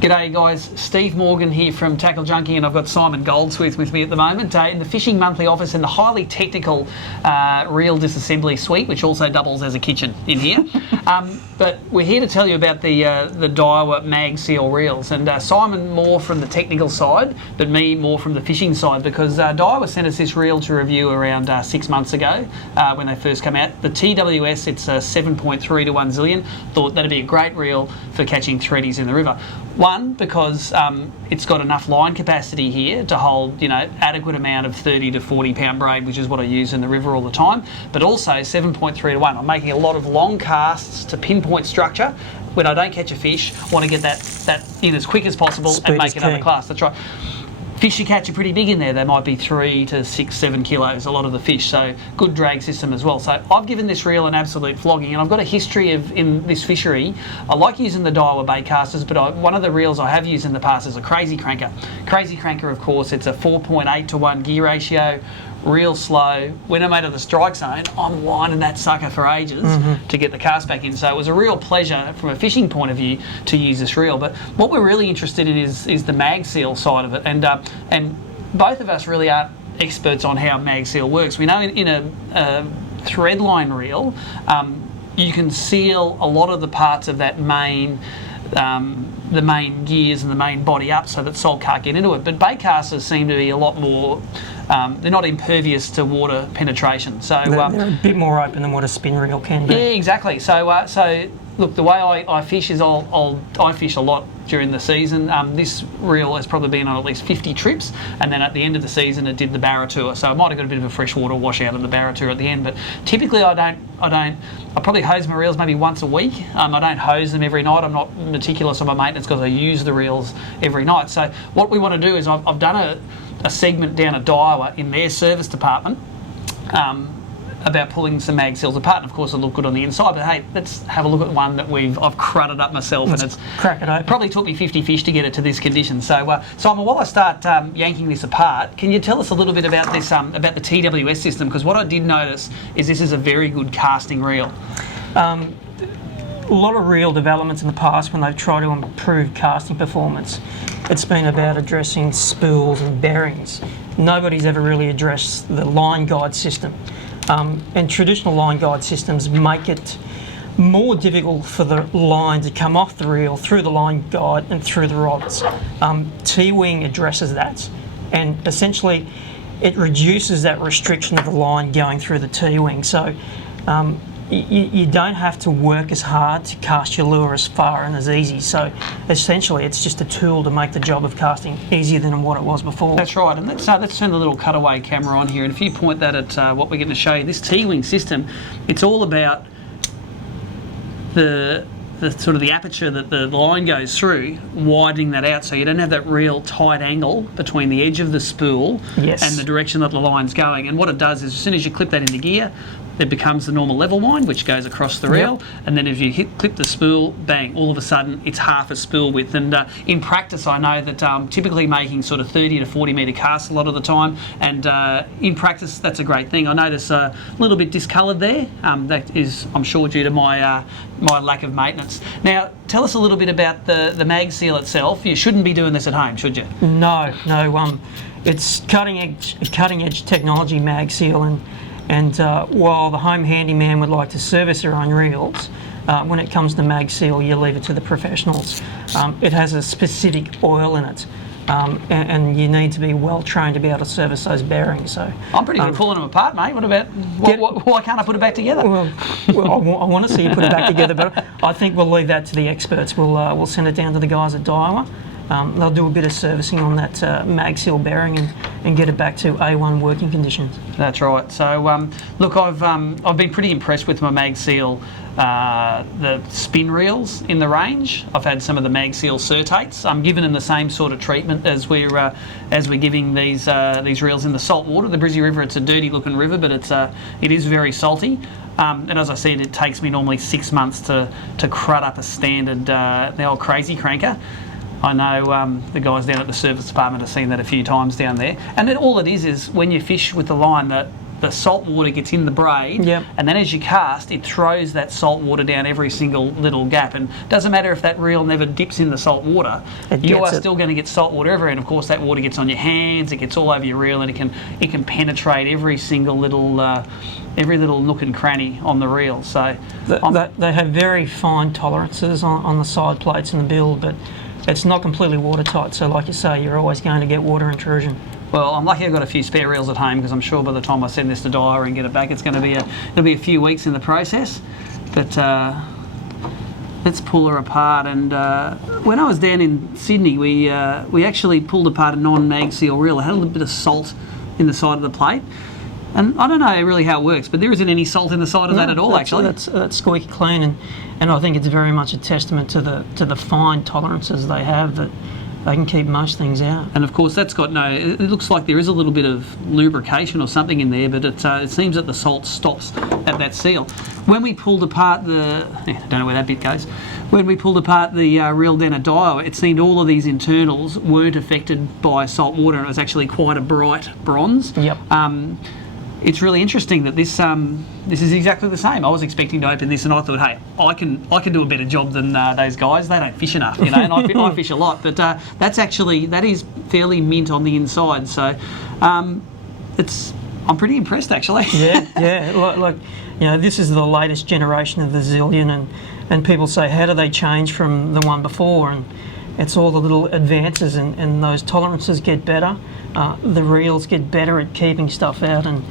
G'day guys, Steve Morgan here from Tackle Junkie, and I've got Simon Goldsmith with me at the moment in the Fishing Monthly office in the highly technical reel disassembly suite, which also doubles as a kitchen in here. But we're here to tell you about the Daiwa Magseal reels, and Simon more from the technical side, but me more from the fishing side, because Daiwa sent us this reel to review around 6 months ago when they first came out. The TWS, it's a 7.3 to 1 Zillion. Thought that'd be a great reel for catching threadies in the river. One, because it's got enough line capacity here to hold, adequate amount of 30 to 40 pound braid, which is what I use in the river all the time. But also 7.3 to 1. I'm making a lot of long casts to pinpoint structure. When I don't catch a fish, I want to get that in as quick as possible and make another class. That's right. Fish you catch are pretty big in there. They might be 3 to 6, 7 kilos, a lot of the fish, so good drag system as well. So I've given this reel an absolute flogging, and I've got a history in this fishery. I like using the Daiwa baitcasters, but one of the reels I have used in the past is a Crazy Cranker. Crazy Cranker, of course, it's a 4.8 to 1 gear ratio, real slow. When I'm out of the strike zone, I'm winding that sucker for ages to get the cast back in. So it was a real pleasure from a fishing point of view to use this reel. But what we're really interested in is the Magseal side of it, and both of us really aren't experts on how Magseal works. We know in a threadline reel, you can seal a lot of the parts of that the main gears and the main body up so that salt can't get into it. But baitcasters seem to be a lot more, they're not impervious to water penetration. So they're a bit more open than what a spin reel can be. Yeah, exactly. So look, the way I fish is I fish a lot during the season. This reel has probably been on at least 50 trips, and then at the end of the season it did the Barra tour. So I might have got a bit of a freshwater wash out of the Barra tour at the end, but typically I probably hose my reels maybe once a week. I don't hose them every night. I'm not meticulous on my maintenance because I use the reels every night. So what we want to do is I've done a segment down at Daiwa in their service department about pulling some Magseals apart, and of course it looked good on the inside, but hey, let's have a look at one that I've crudded up myself, and it's crack it open. Probably took me 50 fish to get it to this condition. So Simon, while I start yanking this apart, can you tell us a little bit about this about the TWS system? Because what I did notice is this is a very good casting reel. A lot of reel developments in the past, when they've tried to improve casting performance, it's been about addressing spools and bearings. Nobody's ever really addressed the line guide system. And traditional line guide systems make it more difficult for the line to come off the reel through the line guide and through the rods. T-wing addresses that, and essentially it reduces that restriction of the line going through the T-wing. So you don't have to work as hard to cast your lure as far and as easy. So essentially it's just a tool to make the job of casting easier than what it was before. That's right, and let's turn the little cutaway camera on here, and if you point that at what we're going to show you, this T-wing system, it's all about the sort of the aperture that the line goes through, widening that out so you don't have that real tight angle between the edge of the spool and the direction that the line's going. And what it does is, as soon as you clip that into gear, it becomes the normal level line, which goes across the reel, and then if you clip the spool, bang, all of a sudden it's half a spool width. And in practice I know that typically making sort of 30 to 40 metre casts a lot of the time, and in practice that's a great thing. I notice a little bit discoloured there, that is I'm sure due to my lack of maintenance. Now tell us a little bit about the Magseal itself. You shouldn't be doing this at home, should you? No, it's cutting edge technology, Magseal, and while the home handyman would like to service their own reels, when it comes to Magseal, you leave it to the professionals. It has a specific oil in it, and you need to be well trained to be able to service those bearings. So I'm pretty good at pulling them apart, mate. What about why can't I put it back together? Well, I want to see you put it back together, but I think we'll leave that to the experts. We'll send it down to the guys at Daiwa. They'll do a bit of servicing on that Magseal bearing and get it back to A1 working conditions. That's right. So look, I've been pretty impressed with my Magseal, the spin reels in the range. I've had some of the Magseal Certates. I'm giving them the same sort of treatment as we're giving these reels in the salt water. The Brizzy River, it's a dirty looking river, but it is very salty. And as I said, it takes me normally 6 months to crud up a standard, the old Crazy Cranker. I know the guys down at the service department have seen that a few times down there. And then all it is when you fish with the line, that the salt water gets in the braid, Yep. and then as you cast, it throws that salt water down every single little gap. And it doesn't matter if that reel never dips in the salt water, you are still going to get salt water everywhere. And of course, that water gets on your hands, it gets all over your reel, and it can penetrate every single little every little nook and cranny on the reel. So they have very fine tolerances on the side plates and the build, but it's not completely watertight. So like you say, you're always going to get water intrusion. Well, I'm lucky I've got a few spare reels at home, because I'm sure by the time I send this to Daiwa and get it back, it's going to be it'll be a few weeks in the process. But let's pull her apart. And when I was down in Sydney, we actually pulled apart a non-Magseal reel. It had a little bit of salt in the side of the plate. And I don't know really how it works, but there isn't any salt in the side of that at all, actually. That's squeaky clean, and I think it's very much a testament to the fine tolerances they have, that they can keep most things out. And of course, that's got it looks like there is a little bit of lubrication or something in there, but it seems that the salt stops at that seal. When we pulled apart I don't know where that bit goes. When we pulled apart the reel down at Daiwa, it seemed all of these internals weren't affected by salt water, and it was actually quite a bright bronze. Yep. It's really interesting that this is exactly the same. I was expecting to open this, and I thought, hey, I can do a better job than those guys. They don't fish enough, and I fish a lot. But that is fairly mint on the inside. So I'm pretty impressed, actually. Yeah. Like this is the latest generation of the Zillion, and people say, how do they change from the one before? And it's all the little advances, and those tolerances get better. The reels get better at keeping stuff out, and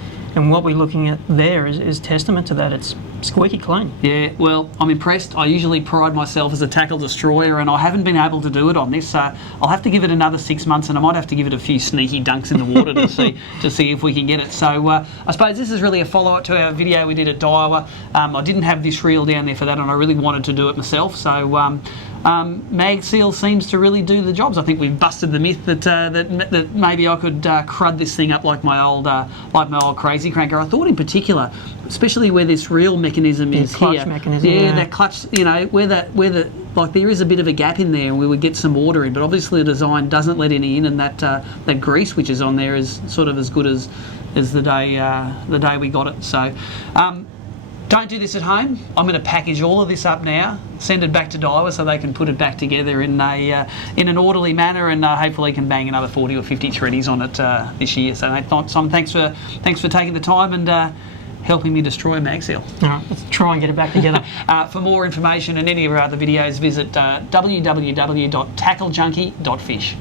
what we're looking at there is testament to that. It's squeaky clean. Yeah, well, I'm impressed. I usually pride myself as a tackle destroyer, and I haven't been able to do it on this. I'll have to give it another 6 months, and I might have to give it a few sneaky dunks in the water to see if we can get it. So I suppose this is really a follow-up to our video we did at Daiwa. I didn't have this reel down there for that, and I really wanted to do it myself. So Magseal seems to really do the jobs. I think we've busted the myth that maybe I could crud this thing up like my old crazy cranker. I thought in particular, especially where this reel mechanism is clutch here. mechanism, yeah, that clutch. Where the like there is a bit of a gap in there, and we would get some water in. But obviously the design doesn't let any in, and that grease which is on there is sort of as good as the day we got it. So. Don't do this at home. I'm going to package all of this up now, send it back to Daiwa so they can put it back together in an orderly manner, and hopefully can bang another 40 or 50 threadies on it this year. So, Simon, thanks for taking the time and helping me destroy Magseal. All right, let's try and get it back together. For more information and any of our other videos, visit www.tacklejunkie.fish.